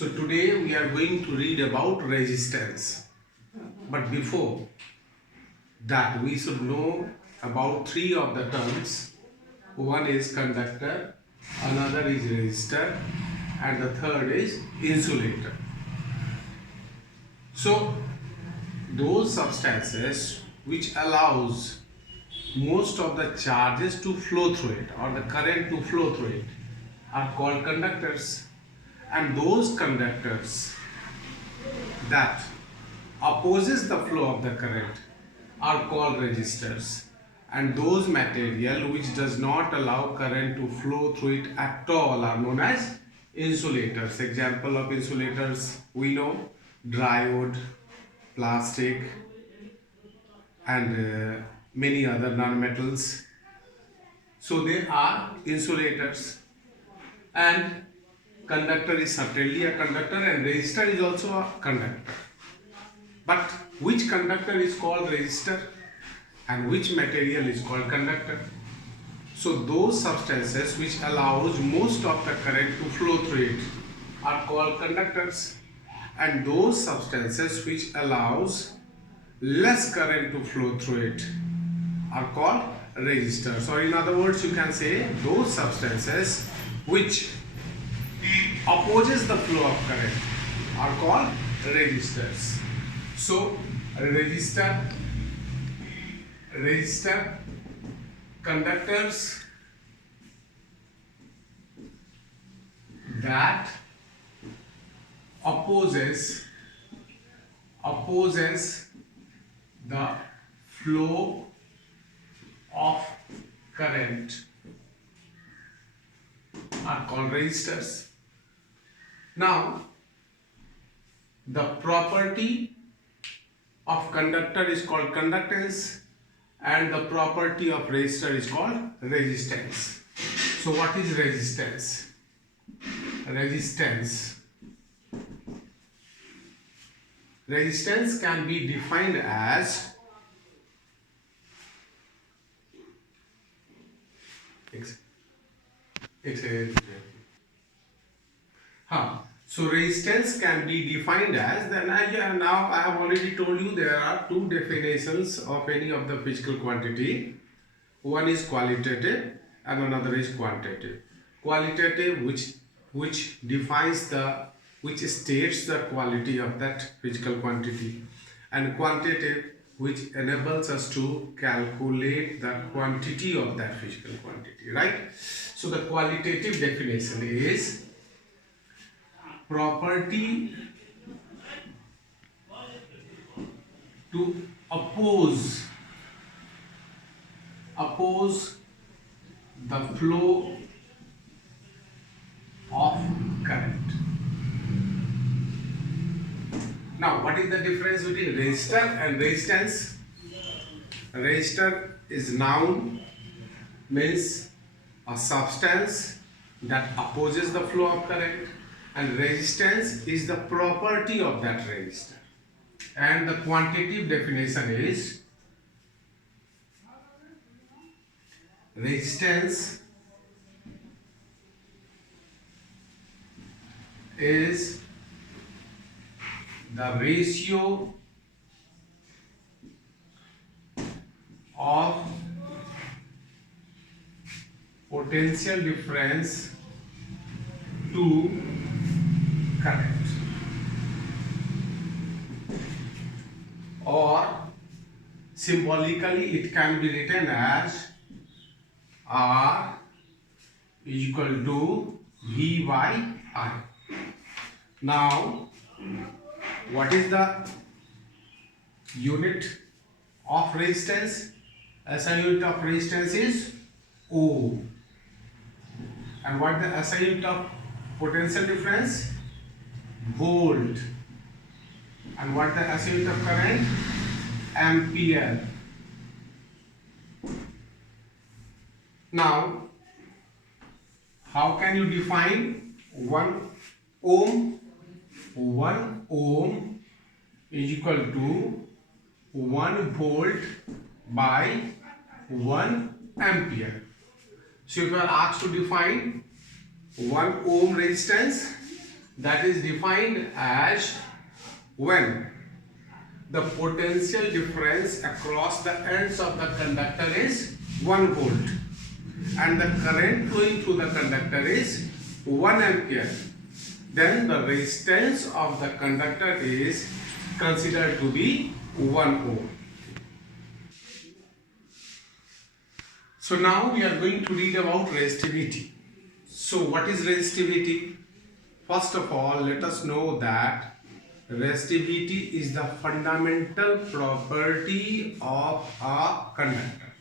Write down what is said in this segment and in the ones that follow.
So today we are going to read about resistance. But before that we should know about three of the terms. One is conductor, another is resistor, and the third is insulator. So those substances which allows most of the charges to flow through it or the current to flow through it are called conductors, and those conductors that opposes the flow of the current are called resistors, and those material which does not allow current to flow through it at all are known as insulators. Example of insulators we know: diode, plastic, and many other non-metals. So they are insulators. And conductor is certainly a conductor, and resistor is also a conductor. But which conductor is called resistor and which material is called conductor? So those substances which allows most of the current to flow through it are called conductors, and those substances which allows less current to flow through it are called resistors. Or in other words, you can say those substances which opposes the flow of current are called resistors. So resistor, conductors that opposes the flow of current are called resistors. Now, the property of conductor is called conductance, and the property of resistor is called resistance. So what is resistance? Resistance can be defined as So resistance can be defined as, now I have already told you there are two definitions of any of the physical quantity. One is qualitative and another is quantitative. Qualitative, which states the quality of that physical quantity, and quantitative, which enables us to calculate the quantity of that physical quantity, right? So the qualitative definition is property to oppose the flow of current. Now, what is the difference between resistor and resistance? Resistor is noun, means a substance that opposes the flow of current, and resistance is the property of that resistor. And the quantitative definition is resistance is the ratio of potential difference to current, or symbolically it can be written as R is equal to V by I. Now, what is the unit of resistance? SI unit of resistance is O. And what the SI unit of potential difference? Volt. And what the SI unit of current? Ampere. Now, how can you define 1 ohm? 1 ohm is equal to 1 volt by 1 ampere. So if you are asked to define 1 ohm resistance, that is defined as when the potential difference across the ends of the conductor is 1 volt and the current flowing through the conductor is 1 ampere, then the resistance of the conductor is considered to be 1 ohm. So now we are going to read about resistivity. So what is resistivity? First of all, let us know that resistivity is the fundamental property of a conductor.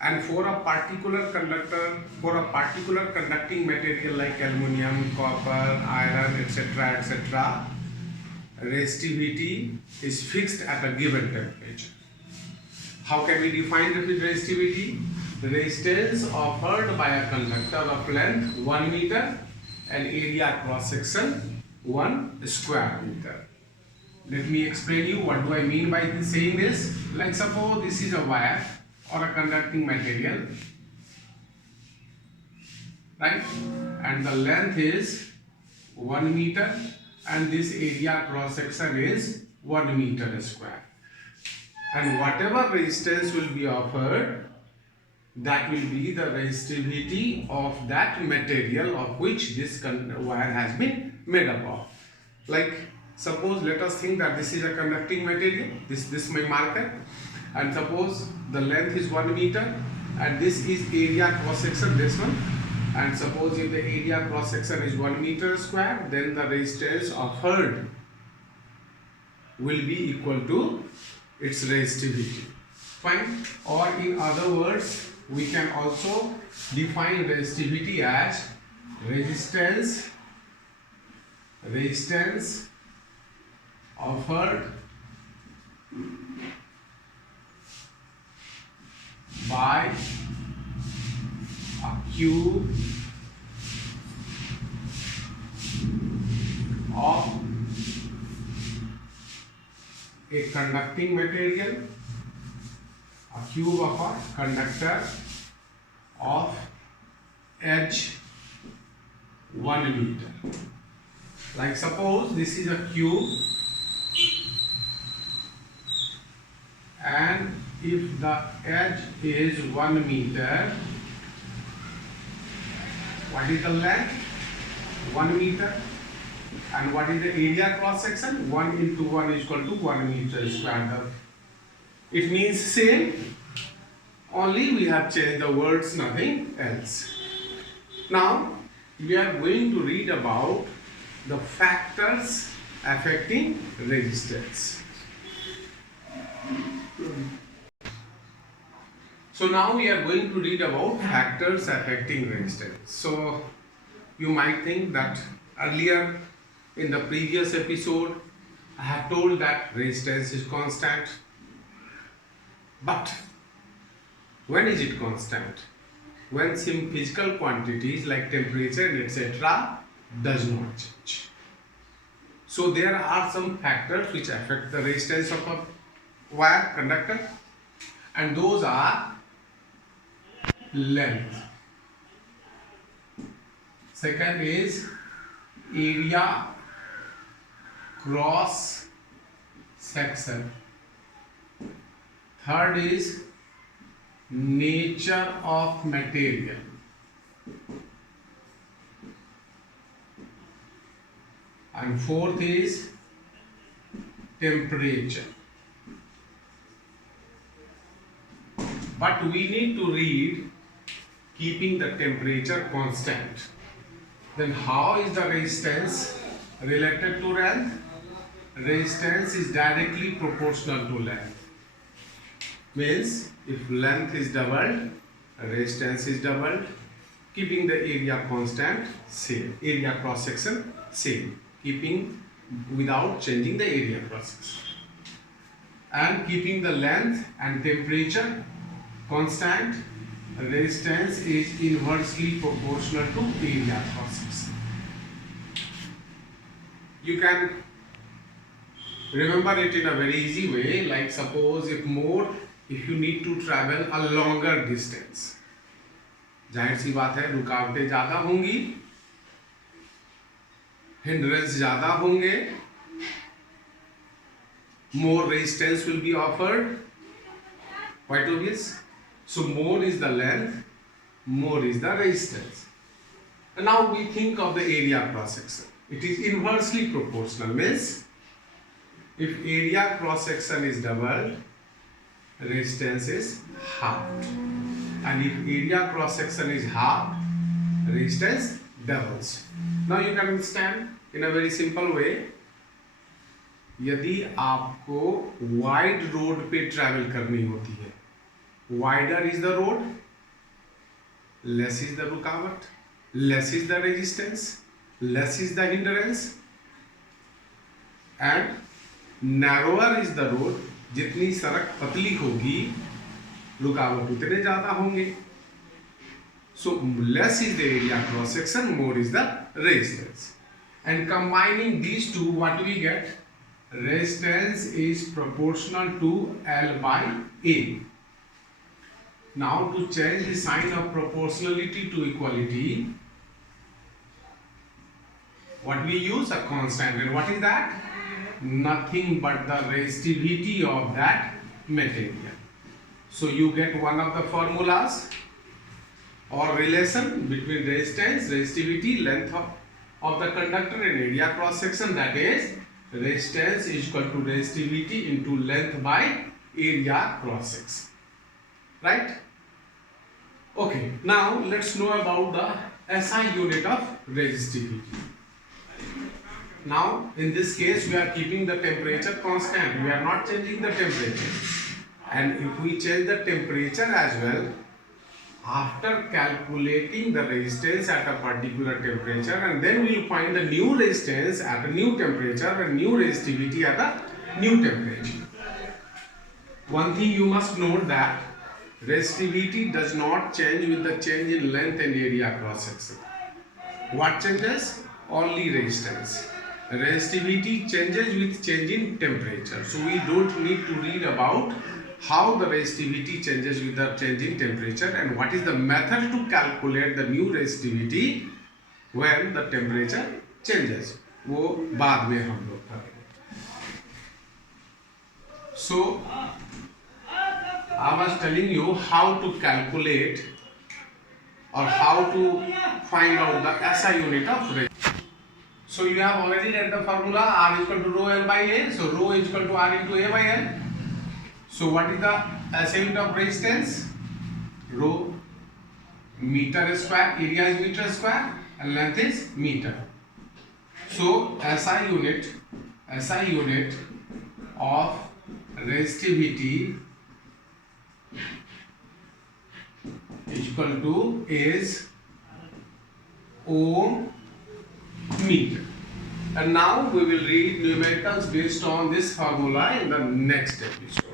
And for a particular conductor, for a particular conducting material like aluminum, copper, iron, etc., resistivity is fixed at a given temperature. How can we define resistivity? Resistance offered by a conductor of length 1 meter and area cross section 1 square meter. Let me explain you what do I mean by saying this. Like suppose this is a wire or a conducting material, right? And the length is 1 meter and this area cross section is 1 meter square. And whatever resistance will be offered, that will be the resistivity of that material of which this wire has been made up of. Like suppose let us think that this is a conducting material, this is my marker, and suppose the length is 1 meter and this is area cross section, this one, and suppose if the area cross section is 1 meter square, then the resistance offered will be equal to its resistivity. Fine. Or in other words, we can also define resistivity as resistance offered by a cube of a conducting material, a cube of a conductor of edge 1 meter. Like suppose this is a cube and if the edge is 1 meter, what is the length? 1 meter. And what is the area cross section? 1 into 1 is equal to 1 meter square. It means same, only we have changed the words, nothing else. Now we are going to read about the factors affecting resistance. So now we are going to read about factors affecting resistance. So you might think that earlier in the previous episode I have told that resistance is constant. But when is it constant? When some physical quantities like temperature and etc. does not change. So there are some factors which affect the resistance of a wire conductor, and those are length. Second is area cross section. Third is nature of material. And fourth is temperature. But we need to read keeping the temperature constant. Then how is the resistance related to length? Resistance is directly proportional to length. Means if length is doubled, resistance is doubled, keeping the area constant same, area cross section same, keeping without changing the area cross section, and keeping the length and temperature constant, resistance is inversely proportional to area cross section. You can remember it in a very easy way, like suppose if you need to travel a longer distance, जाहिर सी बात है रुकावटें ज़्यादा होंगी, hindrance ज़्यादा होंगे, more resistance will be offered. Quite obvious. So more is the length, more is the resistance. And now we think of the area cross section. It is inversely proportional, means if area cross section is doubled, resistance is halved, and if area cross section is halved, resistance doubles. Now you can understand in a very simple way. यदि आपको wide road पे travel करनी होती है, wider is the road, less is the रुकावट, less is the resistance, less is the hindrance, and narrower is the road, जितनी सड़क पतली होगी रुकावट उतने ज्यादा होंगे. So less is the area cross section, more is the resistance, and combining these two, what we get? Resistance is proportional to L by A. Now to change the sign of proportionality to equality, what we use? A constant. And what is that? Nothing but the resistivity of that material. So you get one of the formulas or relation between resistance, resistivity, length of the conductor and area cross section, that is resistance is equal to resistivity into length by area cross section, right? Okay, now let's know about the SI unit of resistivity. Now in this case we are keeping the temperature constant, we are not changing the temperature, and if we change the temperature as well, after calculating the resistance at a particular temperature, and then we will find the new resistance at a new temperature and new resistivity at a new temperature. One thing you must note that resistivity does not change with the change in length and area cross section. What changes? Only resistance. Resistivity changes with change in temperature. So we don't need to read about how the resistivity changes with the change in temperature and what is the method to calculate the new resistivity when the temperature changes. वो बाद में हम लोग करेंगे. So I was telling you how to calculate or how to find out the SI unit of resistance. So you have already read the formula R is equal to rho L by A. So rho is equal to R into A by L. So what is the SI unit of resistance? Rho, meter square, area is meter square and length is meter. So SI unit of resistivity is equal to is ohm meter. And now we will read numericals based on this formula in the next episode.